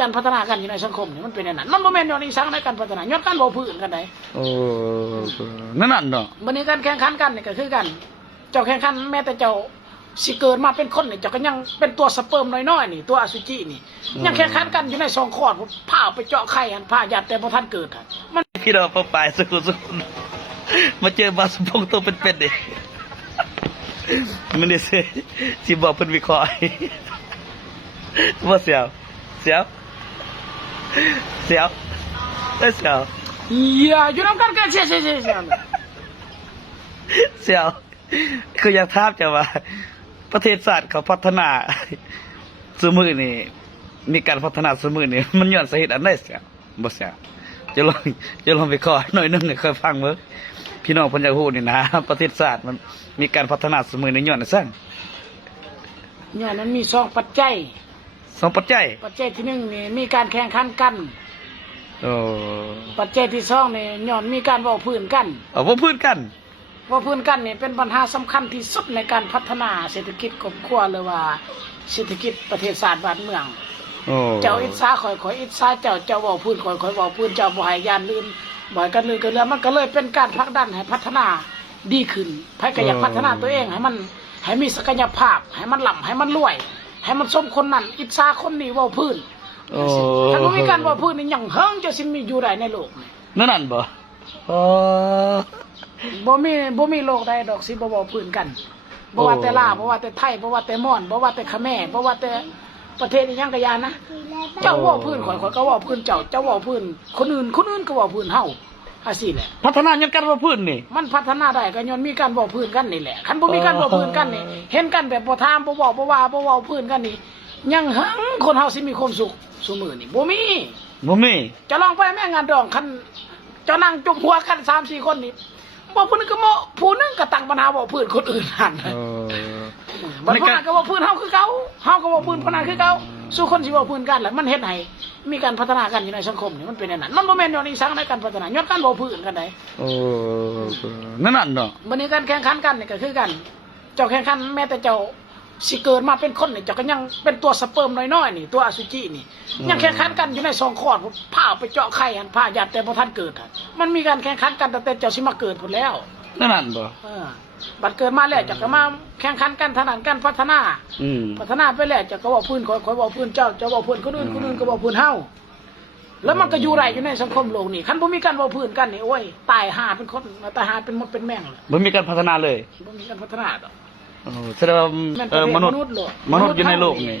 การพัฒนากันอยู่ในสังคมนี่มันเป็นอย่างนั้นมันโมเมนต์ย้อนอีสังในการพัฒนาย้อนการเว้าพื้นกันได้โอ้นั่นเนาะวันนี้การแข่งขันกันนี่ก็คือกันเจ้าแข่งขันแม้แต่เจ้าสิเกิดมาเป็นคนนี่เจ้าก็ยังเป็นตัวสเปิร์มน้อยๆนี่ตัวอสุจินี่ยังแข่งขันกันอยู่ใน2 ข้อผ่าไปเจาะไข่ผ่าหยาดแต่บ่ทันเกิดมันพี่เราไปสักคนมาเจอบาสพงตัวเป็นๆดิมันได้สิบอกเป็นวิเคราะห์ว่าเสียวอย่าอยู่นำกันกันเสียคืออยากถามจะว่าประเทศชาติเขาพัฒนาสมือนี่มีการพัฒนาสมือนี่มันย้อนสาเหตุอันใดเสียบ่เสียจะลองวิเคราะห์หน่อยนึงให้ค่อยฟังเบิ่งพี่น้องเพิ่นอยากรู้นี่นะประเทศชาติมันมีการพัฒนาสมือนี่ย้อนซั่นย้อนนั้นมี2 ปัจจัยปัจจัยที่1นี่มีการแข่งขันกันปัจจัยที่2นี่ย้อนมีการเว้าพื้นกันเว้าพื้นกันนี่เป็นปัญหาสำคัญที่สุดในการพัฒนาเศรษฐกิจครอบครัวหรือว่าเศรษฐกิจประเทศชาติบ้านเมืองเจ้าอิจฉาข่อยอิจฉาเจ้าเว้าพื้นข่อยเว้าพื้นเจ้าบ่ให้ยานลื่นบ่ให้กันลื่นกันเรือมันก็เลยเป็นการผลักดันให้พัฒนาดีขึ้นไผก็อยากพัฒนาตัวเองให้มีศักยภาพให้มันล่ำให้มันรวยให้มันสมคนนั้นอิจฉาคนนี้เว้าพื้นถ้าบ่มีการเว้าพื้นนี่ยังเฮิงจะสิมีอยู่ได้ในโลกนี่นั่นบ่บ่มีโลกใดดอกสิบ่เว้าพื้นกันบ่ว่าแต่ลาวบ่ว่าแต่ไทยบ่ว่าแต่มอญบ่ว่าแต่เขมรบ่ว่าแต่ประเทศอีหยังก็ยานะเจ้าเว้าพื้นข่อยก็เว้าพื้นเจ้าเว้าพื้นคนอื่นก็เว้าพื้นเฮาอาซี่แหละพัฒนาย้อนการเว้าพื้นนี่มันพัฒนาได้ก็ย้อนมีการเว้าพื้นกันนี่แหละคันบ่มีการเว้าพื้นกันนี่เห็นกันแบบบ่ถามบ่เว้าบ่ว่าบ่เว้าพื้นกันนี่ยังหังคนเฮาสิมีความสุขซุมื้อนี่บ่มีจะลองไปแม่งานดองคันเจ้านั่งจุกหัวกัน 3-4 คนนี่บ่ผู้นึงก็ผู้นึงก็ตั้งปัญหาบ่พื้นคนอื่นนั่นบ่พนันก็บ่พื้นเฮาคือเก่าเฮาก็บ่พื้นพนันคือเก่าสู้คนสิบ่พื้นกันแหละมันเฮ็ดให้มีการพัฒนากันอยู่ในสังคมนี่มันเป็นอย่างนั้นมันบ่แม่นย้อนอีสังในการพัฒนาย้อนการบ่พื้นกันได้นั่นเนาะวันนี้การแข่งขันกันนี่ก็คือกันเจ้าแข่งขันแม้แต่เจ้าสิเกิดมาเป็นคนนี่เจ้าก็ยังเป็นตัวสเปิร์มน้อยๆนี่ตัวอสุจินี่ยังแข่งขันกันอยู่ใน2 ข้อผ่าไปเจาะไข่ผ่าหยาดแต่บ่ทันเกิดมันมีการแข่งขันกันตั้งแต่เจ้าสิมาเกิดพุ่นแล้วนั่นบ่บัดเกิดมาแล้วเจ้าก็มาแข่งขันกันทางด้านการพัฒนาไปแล้วเจ้าก็เว้าพื้นข่อยเว้าพื้นเจ้าเว้าพื้นคนอื่นก็เว้าพื้นเฮาแล้วมันก็อยู่ได้อยู่ในสังคมโลกนี่คันบ่มีการเว้าพื้นกันนี่โอ้ยตายห่าเป็นคนตายห่าเป็นมดเป็นแมงบ่มีการพัฒนาเลยบ่มีการพัฒนาดอกแสดงว่ามนุษย์อยู่ในโลกนี่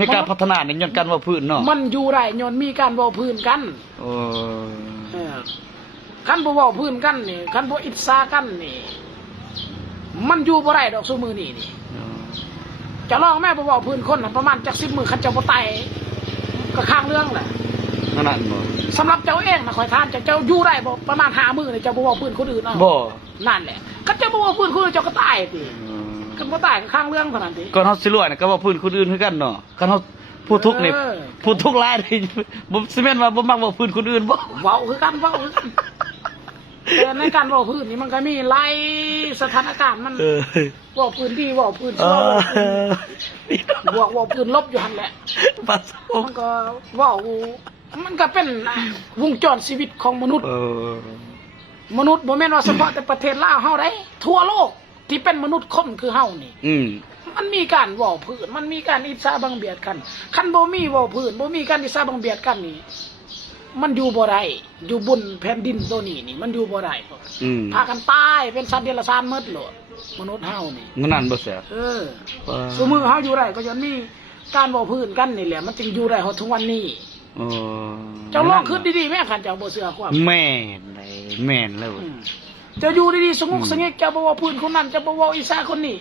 มีการพัฒนาในย้อนการเว้าพื้นเนาะมันอยู่ได้ย้อนมีการเว้าพื้นกันคันบ่เว้าพื้นกันนี่คันบ่อิจฉากันนี่มันอยู่บ่ได้ดอกซุมื้อนี้นี่จะลองแม่บ่เว้าพื้นคนน่ะประมาณจัก10 มื้อคันเจ้าบ่ตายก็ข้างเรื่องแหละนั่นบ่สำหรับเจ้าเองนะข่อยถามเจ้าอยู่ได้บ่ประมาณ5 มื้อนี่เจ้าบ่เว้าพื้นคนอื่นเนาะบ่นั่นแหละคันเจ้าบ่เว้าพื้นคนอื่นเจ้าก็ตายติคันบ่ตายก็ข้างเรื่องเท่านั้นติก่อนเฮาสิรวยน่ะก็เว้าพื้นคนอื่นคือกันเนาะคันเฮาผู้ทุกข์นี่ผู้ทุกข์หลายนี่บ่สิแม่นว่าบ่มักเว้าพื้นคนอื่นบ่เว้าคือกันแต่ในการเว้าพื้นนี่มันก็มีหลายสถานการณ์มันเว้าพื้นดีเว้าพื้นชั่วเว้าพื้นลบอยู่หั่นแหละมันก็เว้ามันก็เป็นวงจรชีวิตของมนุษย์บ่แม่นว่าเฉพาะแต่ประเทศลาวเฮาได้ทั่วโลกที่เป็นมนุษย์คนคือเฮานี่มันมีการเว้าพื้นมันมีการอิจฉาบังเบียดกันคันบ่มีเว้าพื้นบ่มีการอิจฉาบังเบียดกันนี่มันอยู่บ่ได้อยู่บนแผ่นดินตัวนี้นี่มันอยู่บ่ได้พากันตายเป็นสัตว์เดรัจฉานหมดโลดมนุษย์เฮานี่นั่นบ่แซ่ซุมื้อเฮาอยู่ได้ก็ย้อนมีการเว้าพื้นกันนี่แหละมันจึงอยู่ได้ฮอดทุกวันนี้เจ้าลองคิดดีๆแม่คันเจ้าบ่เชื่อความแม่นแล้วเจ้าอยู่ดีๆสงบสงบเจ้าบ่เว้าพื้นคนนั้นเจ้าบ่เว้าอีสาคนนี้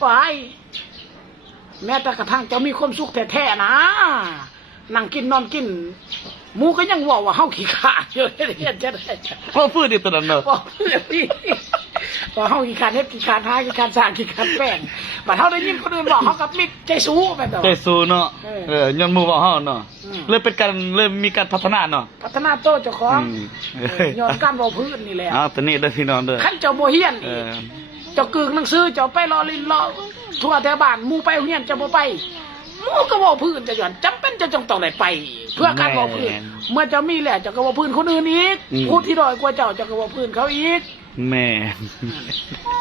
ไปแม้แต่กระทั่งเจ้ามีความสุขแท้ๆนะนั่งกินนอนกินหมูก็ยังว่าเฮาขี้ขาดอยู่เฮ็ดจะได้เว้าพื้นนี่ตัวนั้นเนาะว่าเฮาขี้ขาดเฮ็ดขี้ขาดหาขี้ขาดสร้างขี้ขาดแป้งบัดเฮาได้ยินคนอื่นบอกเฮากับมิกใจสู้แบบนั้นใจสู้เนาะย้อนหมู่ว่าเฮาเนาะเลยเป็นการเลยมีการพัฒนาเนาะพัฒนาโตเจ้าของย้อนการเว้าพื้นนี่แหละตัวนี้เด้อพี่น้องเด้อคันเจ้าบ่เฮียนนี่เจ้ากึกหนังสือเจ้าไปรอลิ้นรอทั่วแถวบ้านหมู่ไปโรงเรียนเจ้าบ่ไป หมู่ก็เว้าพื้นจะหย่อนจำเป็นจะจงต้องได้ไป เพื่อการเว้าพื้นเมื่อเจ้ามีแล้วเจ้าก็เว้าพื้นคนอื่นอีกผู้ที่ด้อยกว่าเจ้าเจ้าก็เว้าพื้นเขาอีก แม่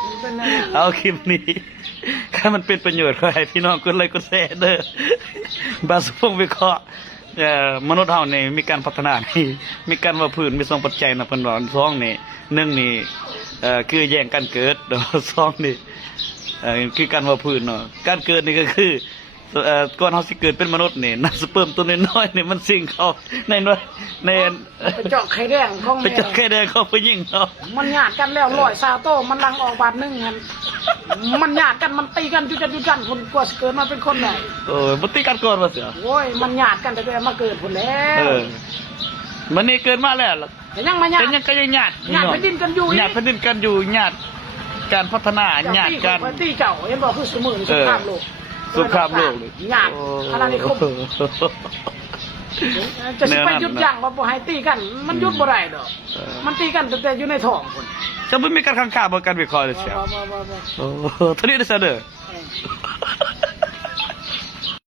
มันเป็นนั่นน่ะ เอาคลิปนี้ถ้ามันเป็นประโยชน์ขอให้พี่น้องกดไลค์กดแชร์เด้อบาสพงศ์วิเคราะห์มนุษย์เฮานี่มีการพัฒนานี่มีการว่าพื้นมีสองปัจจัยนะเพิ่นว่าสองนี่หนึ่งนี่คือแย่งกันเกิด สองนี่คือการว่าพื้นเนาะการเกิดนี่ก็คือก่อนเฮาสิเกิดเป็นมนุษย์นี่น้ำสเปิร์มตัวน้อยๆนี่มันสิงเข้าในน้อยใน ไปเจาะไข่แดงของ ไป แม่ เจาะแค่เดินเข้าไปยิงเนาะ มันหยาดกันแล้ว100 โตมันลังออกบาทหนึงหั่นมันหยาดกันมันตีกันจุจันคนกว่าสิเกิดมาเป็นคนได้ เออบ่ติกันก่อนว่าเสีย โอ้ยมันหยาดกันแต่มาเกิดพุ่นแล้ว มันนี่เกินมาแล้ว แต่ยังมาหยาด แต่ยังก็ยังหยาด หยาดแผ่นดินกันอยู่ หยาดแผ่นดินกันอยู่หยาดการพัฒนาหยาดการ เจ้าตีเจ้าเห็นบอกคือสมือสงครามโลก สงครามโลกเลย หยาดอาณานิคมจะสิไปหยุดยั้งว่าบ่ให้ตีกัน มันหยุดบ่ได้ดอกมันตีกันแต่อยู่ในท้องคน จะไม่มีการข้างข่าวบ่การวิเคราะห์เลยเสีย บ่ โอ้เท่านี้ได้ซะเด้อ เออ